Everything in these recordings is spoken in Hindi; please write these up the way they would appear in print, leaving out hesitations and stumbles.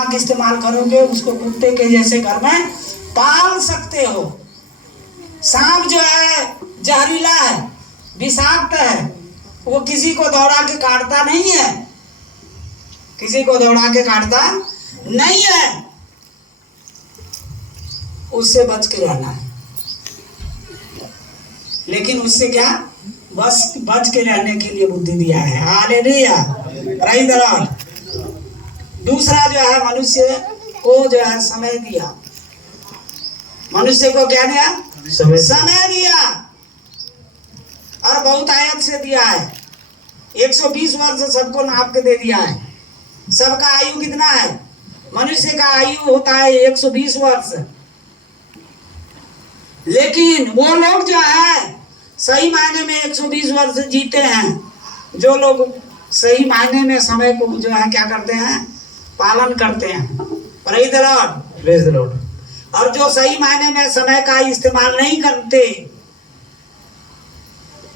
दिमाग इस्तेमाल करोगे उसको कुत्ते के जैसे घर में पाल सकते हो। सांप जो है जहरीला है, विषाक्त है, वो किसी को दौड़ा के काटता नहीं है, किसी को दौड़ा के काटता नहीं है, उससे बच के रहना है। लेकिन उससे क्या, बस बच के रहने के लिए बुद्धि दिया है। Hallelujah, praise the Lord. दूसरा जो है मनुष्य को जो है समय दिया। मनुष्य को क्या दिया? समय दिया, और बहुत आयत से दिया है। 120 वर्ष सबको नाप के दे दिया है। सबका आयु कितना है? मनुष्य का आयु होता है 120 वर्ष। लेकिन वो लोग जो है सही मायने में 120 वर्ष जीते हैं, जो लोग सही मायने में समय को जो है क्या करते हैं, पालन करते हैं। Praise the Lord, praise the Lord. और जो सही मायने में समय का इस्तेमाल नहीं करते,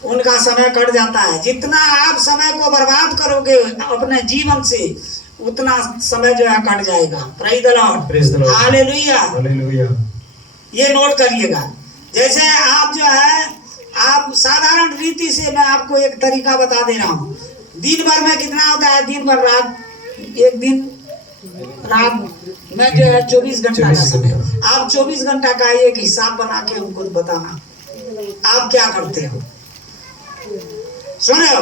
उनका समय कट जाता है। जितना आप समय को बर्बाद करोगे अपने जीवन से, उतना समय जो है कट जाएगा। Praise the Lord, praise the Lord, hallelujah, hallelujah. ये नोट करिएगा। जैसे आप जो है, आप साधारण रीति से मैं आपको एक तरीका बता दे रहा हूँ। दिन भर में कितना होता है? दिन भर रात, एक दिन रात में जो है 24 घंटा का समय। आप 24 घंटा का एक हिसाब बना के हमको बताना आप क्या करते हो। सुनो,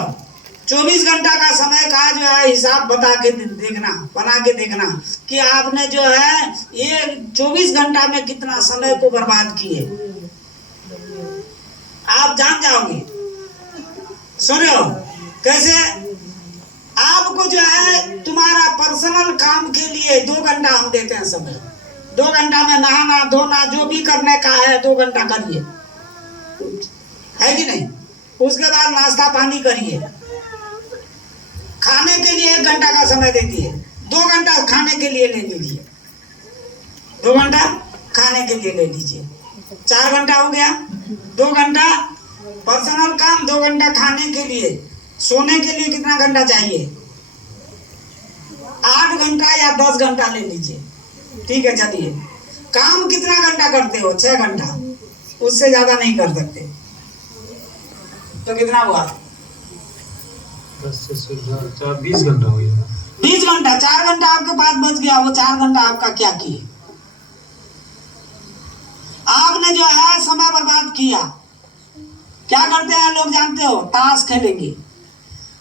24 घंटा का समय का जो है हिसाब बता के देखना, बना के देखना कि आपने जो है ये 24 घंटा में कितना समय को बर्बाद किए, आप जान जाओगे। सुनो कैसे, आपको जो है तुम्हारा पर्सनल काम के लिए 2 घंटा हम देते हैं समय। 2 घंटा में नहाना धोना जो भी करने का है 2 घंटा करिए, है कि नहीं? उसके बाद नाश्ता पानी करिए। खाने के लिए 1 घंटा का समय दे दिए, 2 घंटा खाने के लिए ले लीजिए, 2 घंटा खाने के लिए ले लीजिए, 4 घंटा हो गया। 2 घंटा पर्सनल काम, 2 घंटा खाने के लिए। सोने के लिए कितना घंटा चाहिए? 8 घंटा या 10 घंटा ले लीजिए, ठीक है। चलिए, काम कितना घंटा करते हो? 6 घंटा, उससे ज्यादा नहीं कर सकते। तो कितना हुआ? 20 घंटा हो गया। 20 घंटा, 4 घंटा आपके पास बच गया। वो 4 घंटा आपका क्या किए? आपने जो है समय बर्बाद किया। क्या करते हैं लोग जानते हो? ताश खेलेंगे,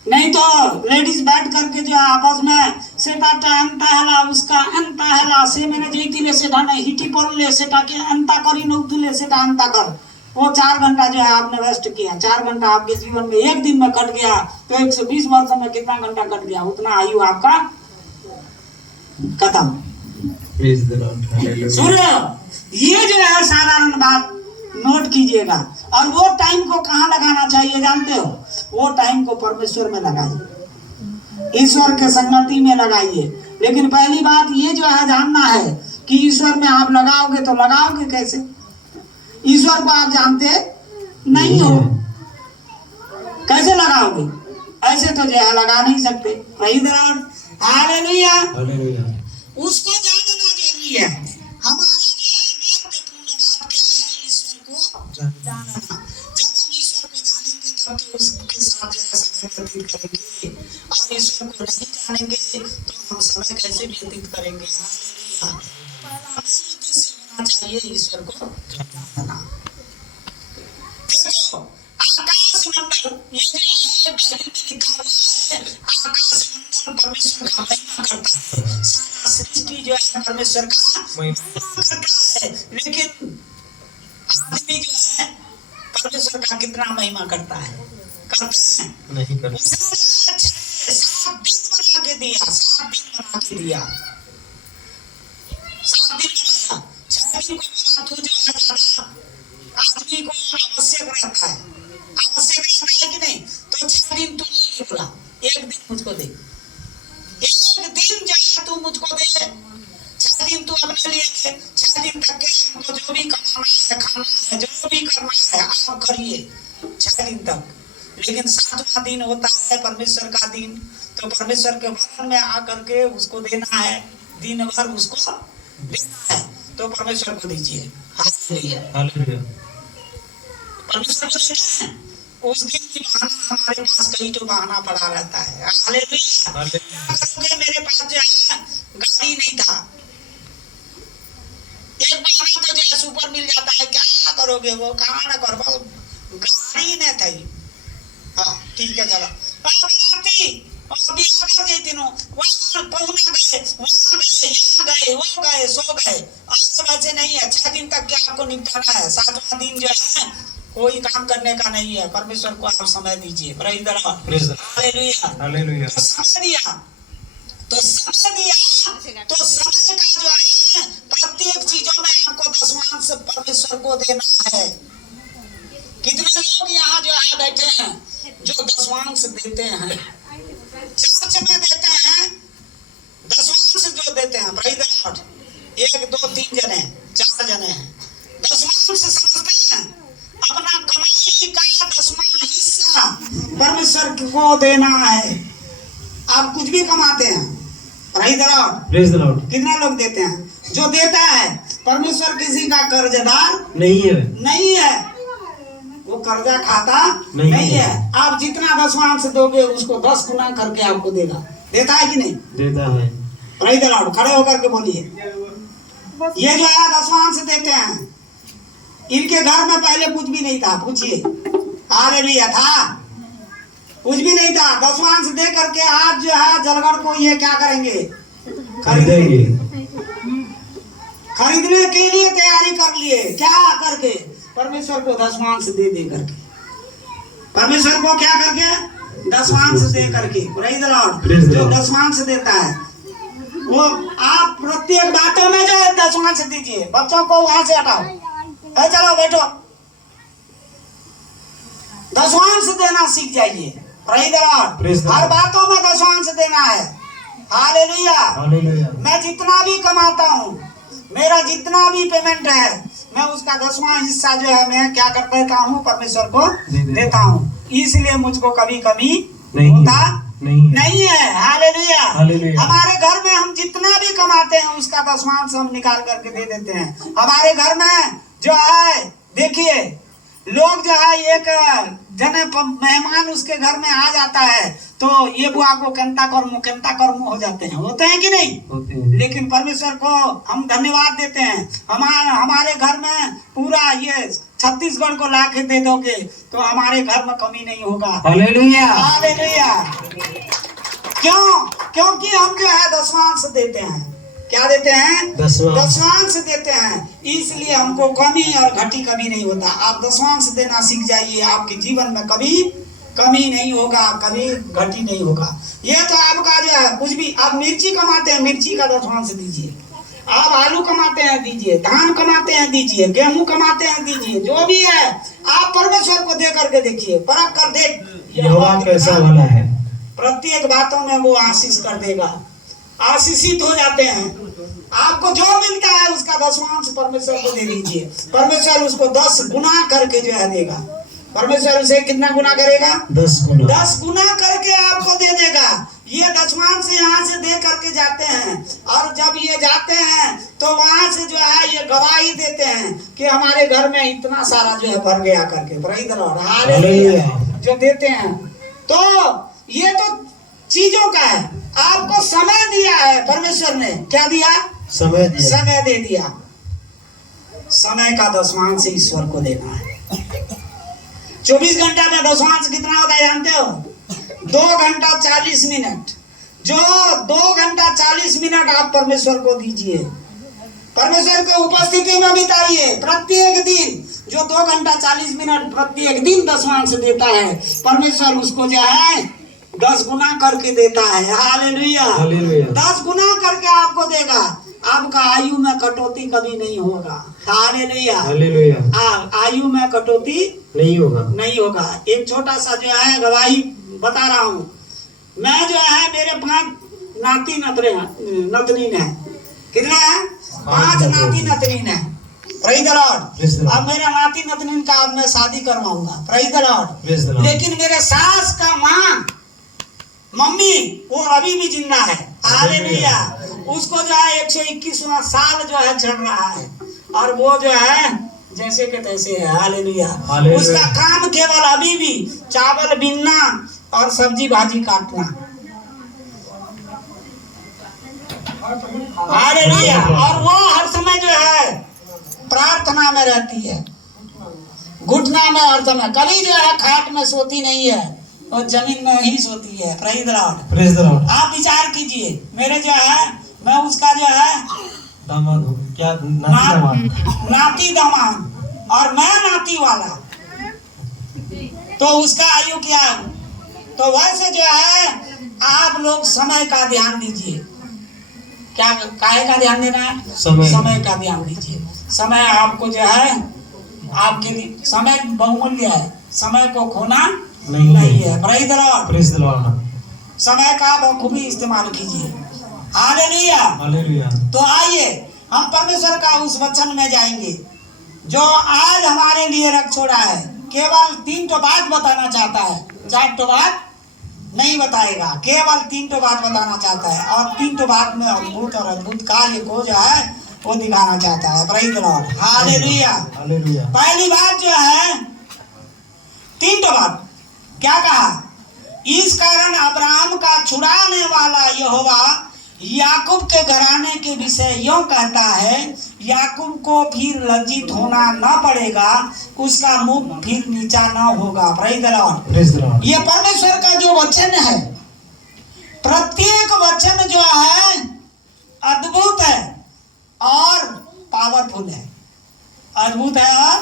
नहीं तो लेडीज बैठ करके जो है आपस में सेटा अंता हैला उसका अंता हैला से मैंने जेतीले सेटा नहीं हिटी पर ले सेटा के अंता करी नौतुले सेटा अंता कर। वो 4 घंटा जो है आपने वेस्ट किया। 4 घंटा आपके जीवन में एक दिन में कट गया, तो 120 वर्ष में कितना घंटा कट गया? उतना आयु आपका खत्म। सुन लो, ये जो है साधारण बात नोट कीजिएगा। और वो टाइम को कहाँ लगाना चाहिए जानते हो? वो टाइम को परमेश्वर में लगाइए, ईश्वर के संगति में लगाइए। लेकिन पहली बात ये जो है जानना है कि ईश्वर में आप लगाओगे तो लगाओगे कैसे? ईश्वर को आप जानते नहीं हो, कैसे लगाओगे? ऐसे तो जो है लगा नहीं सकते। Praise the Lord, hallelujah, hallelujah. उसको जानना जरूरी है। हमारा जानना। जब हम ईश्वर को जानेंगे तब तो उसके साथ जो है समय व्यतीत करेंगे, और ईश्वर को नहीं जानेंगे तो हम समय कैसे व्यतीत करेंगे? पहला उद्देश्य होना चाहिए ईश्वर को जानना। देखो, आकाश मंडल ये जो है बाइबल में लिखा हुआ है, आकाश मंडल परमेश्वर का महिमा करता है। सारा सृष्टि जो है परमेश्वर का महिमा करता है। लेकिन आदमी जो है परमेश्वर का कितना महिमा करता है? करते हैं? नहीं करते। उसने 7 दिन बना के दिया, 7 दिन बना के दिया, 7 दिन बनाया। 6 दिन को बोला तू जो है ज्यादा आदमी को आवश्यक रहता है, आवश्यक रहता है कि नहीं? तो 6 दिन तू ले बोला, 1 दिन मुझको दे, 1 दिन जो है तू मुझको दे, 6 दिन तू अपने लिए ले। 6 दिन तक के हमको जो भी कमाना है, खाना है, जो भी करना है आप करिए 6 दिन तक। लेकिन 7वां दिन होता है परमेश्वर का दिन, तो परमेश्वर के भवन में आकर के उसको देना है, दिन भर उसको देना है, तो परमेश्वर को दीजिए। हालेलुया। हालेलुया। परमेश्वर को देते हैं, उस दिन भी बहाना हमारे पास कई तो बहाना पड़ा रहता है। हालेलुया। हालेलुया। करोगे, मेरे पास जो है गाड़ी नहीं था, एक बहाना तो जो है सुपर मिल जाता है, क्या करोगे, वो कहाँ ना कर पाओ, गाड़ी नहीं थी। हाँ ठीक है चलो, अभी आगे जेती नो वहाँ पहुँचना गए, वहाँ गए, यहाँ गए, वो गए, सो गए। आज वैसे नहीं है, 6 दिन तक क्या आपको निपटाना है, 7वां दिन जो है कोई काम करने का नहीं है। परमेश्वर को आप समय दीजिए। Praise the Lord. Hallelujah. Hallelujah. तो समय दिया, तो समय का जो है प्रत्येक चीजों में आपको दशमांश परमेश्वर को देना है। कितने लोग यहाँ जो है बैठे हैं जो दशमांश देते हैं, चर्च में देते हैं, दशमांश जो देते हैं, प्रेज़ द लॉर्ड, 1 2 3 जने 4 जने हैं, दशमांश समझते हैं, अपना कमाई का 10वां हिस्सा परमेश्वर को देना है। आप कुछ भी कमाते हैं, praise the Lord, praise the Lord. कितना लोग देते हैं? जो देता है, परमेश्वर किसी का कर्जदार नहीं है, नहीं है, वो कर्जा खाता नहीं है। आप जितना दशमांश दोगे उसको 10 गुना करके आपको देगा। देता है कि नहीं? देता है। Praise the Lord. खड़े होकर के बोलिए। ये जो है दशमांश देते हैं, इनके घर में पहले कुछ भी नहीं था, पूछिए। हालेलुया। था कुछ भी नहीं था, दशमांश दे करके आज जो है जलगढ़ को ये क्या करेंगे? खरीदेंगे। खरीदने के लिए तैयारी कर लिए, क्या करके? परमेश्वर को दशमांश दे करके। परमेश्वर को क्या करके? दशमांश दे करके। Praise the Lord. जो दशमांश देता है वो आप प्रत्येक बातों में जो है दशमांश दीजिए। बच्चों को वहां से हटाओ, चलो बैठो, दशमांश देना सीख जाइए। Praise the Lord. हर बातों में दशमांश देना है। हालेलुया। हालेलुया। मैं जितना भी कमाता हूँ, मेरा जितना भी पेमेंट है, मैं उसका 10वां हिस्सा जो है मैं क्या कर देता हूँ? परमेश्वर को देता हूँ। इसलिए मुझको कभी कमी होता नहीं है। हालेलुया। हमारे घर में हम जितना भी कमाते हैं उसका 10वां हम निकाल करके दे देते हैं। हमारे घर में जो है देखिए, लोग जो है एक जने मेहमान उसके घर में आ जाता है तो ये बुआ को कंता कर्म हो जाते हैं, होते हैं कि नहीं? होते हैं। लेकिन परमेश्वर को हम धन्यवाद देते हैं, हमारे घर में पूरा ये छत्तीसगढ़ को ला के दे दोगे तो हमारे घर में कमी नहीं होगा। हालेलुया। हालेलुया। क्यों? क्योंकि हम जो है दशमांश देते हैं। क्या देते हैं? दशमांश देते हैं, इसलिए हमको कमी और घटी कभी नहीं होता। आप दशमांश देना सीख जाइए, आपके जीवन में कभी कमी नहीं होगा, कभी घटी नहीं होगा। ये तो आपका जो है कुछ भी, आप मिर्ची कमाते हैं, मिर्ची का दशमांश दीजिए। आप आलू कमाते हैं दीजिए, धान कमाते हैं दीजिए, गेहूं कमाते हैं दीजिए, जो भी है आप परमेश्वर को दे करके देखिए, परख कर देख यहोवा कैसा वाला है। प्रत्येक बातों में वो आशीष कर देगा, आशीषित हो जाते हैं। आपको जो मिलता है उसका दशमांश परमेश्वर को दे दीजिए, परमेश्वर उसको 10 गुना करके जो है देगा। परमेश्वर उसे कितना गुना करेगा? 10 गुना। 10 गुना करके आपको दे देगा। ये दशमांश यहाँ से दे करके जाते हैं, और जब ये जाते हैं तो वहां से जो है ये गवाही देते हैं कि हमारे घर में इतना सारा जो है भर गया करके। Praise the Lord. हालेलुया। जो देते हैं, तो ये तो चीजों का है। आपको समय दिया है परमेश्वर ने, क्या दिया? समय दिया। समय दे दिया। समय का दशमांश ईश्वर को देना है। 24 घंटा में दशमांश कितना होता है जानते हो? 2 घंटा 40 मिनट। जो 2 घंटा 40 मिनट आप परमेश्वर को दीजिए, परमेश्वर की उपस्थिति में बिताइए। प्रत्येक दिन जो 2 घंटा 40 मिनट प्रत्येक दिन दशमांश देता है, परमेश्वर उसको जो है 10 गुना करके देता है। हालेलुया। 10 गुना करके आपको देगा। आपका आयु में कटौती कभी नहीं होगा। हालेलुया। आयु में कटौती नहीं होगा। एक छोटा सा जो है गवाही बता रहा हूँ। मैं जो है मेरे 5 नाती नतनीन है। कितना है? 5 नाती नतनीन है। Praise the Lord. अब मेरे नाती नतनीन का अब मैं शादी करवाऊंगा। Praise the Lord. लेकिन मेरे सास का माँ मम्मी वो अभी भी जिंदा है। हालेलुया। उसको जो है 121वां साल जो है चल रहा है, और वो जो है जैसे के तैसे है। हालेलुया। उसका काम केवल अभी भी चावल बीनना और सब्जी भाजी काटना। हालेलुया। और वो हर समय जो है प्रार्थना में रहती है, घुटना में हर समय, कभी जो है खाट में सोती नहीं है, वो जमीन में ही सोती है। Praise the Lord, praise the Lord. आप विचार कीजिए, मेरे जो है मैं उसका जो है दामाद हूँ, क्या नाती दामाद? नाती दामाद, और मैं नाती वाला, तो उसका आयु क्या है? तो वैसे जो है आप लोग समय का ध्यान दीजिए। क्या काहे का ध्यान देना है? समय का ध्यान दीजिए। समय आपको जो है आपके लिए समय बहुमूल्य है, समय को खोना नहीं है। Praise the Lord, praise the Lord. समय का बखूबी इस्तेमाल कीजिए। Hallelujah, hallelujah. तो आइए हम परमेश्वर का उस वचन में जाएंगे जो आज हमारे लिए रख छोड़ा है। केवल 3 तो बात बताना चाहता है, 4 तो बात नहीं बताएगा, केवल 3 तो बात बताना चाहता है, और 3 तो बात में अद्भुत और अद्भुत कार्य को जो है वो दिखाना चाहता है। Praise the Lord, hallelujah. Hallelujah. पहली बात जो है 3 तो बात क्या कहा? इस कारण अब्राहम का छुड़ाने वाला यहोवा याकूब के घराने के विषय यूं कहता है, याकूब को फिर लज्जित होना न पड़ेगा, उसका मुख फिर नीचा न होगा। Praise the Lord, praise the Lord. ये परमेश्वर का जो वचन है, प्रत्येक वचन जो है अद्भुत है और पावरफुल है। अद्भुत है और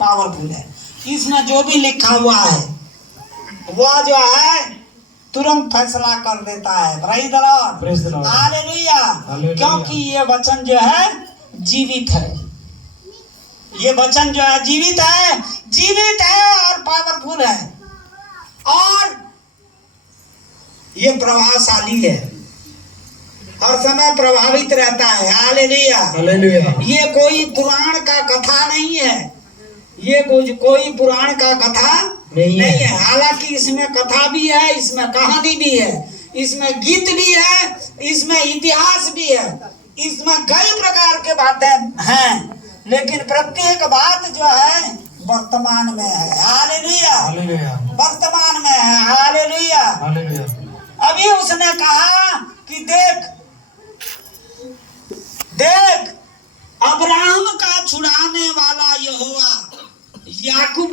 पावरफुल है। इसमें जो भी लिखा हुआ है वह जो है तुरंत फैसला कर देता है। Praise the Lord, praise the Lord. Hallelujah. क्योंकि ये वचन जो है जीवित है, ये वचन जो है जीवित है और पावरफुल है, और ये प्रभावशाली है, हर समय प्रभावित रहता है। Hallelujah, hallelujah. ये कोई पुराण का कथा नहीं है, ये कोई पुराण का कथा नहीं है। हालांकि इसमें कथा भी है, इसमें कहानी भी है, इसमें गीत भी है, इसमें इतिहास भी है, इसमें कई प्रकार के बातें हैं, लेकिन प्रत्येक बात जो है वर्तमान में है। हालेलुया, वर्तमान में है। हालेलुया। अभी उसने कहा कि देख अब्राहम का छुड़ाने वाला यहोवा याकूब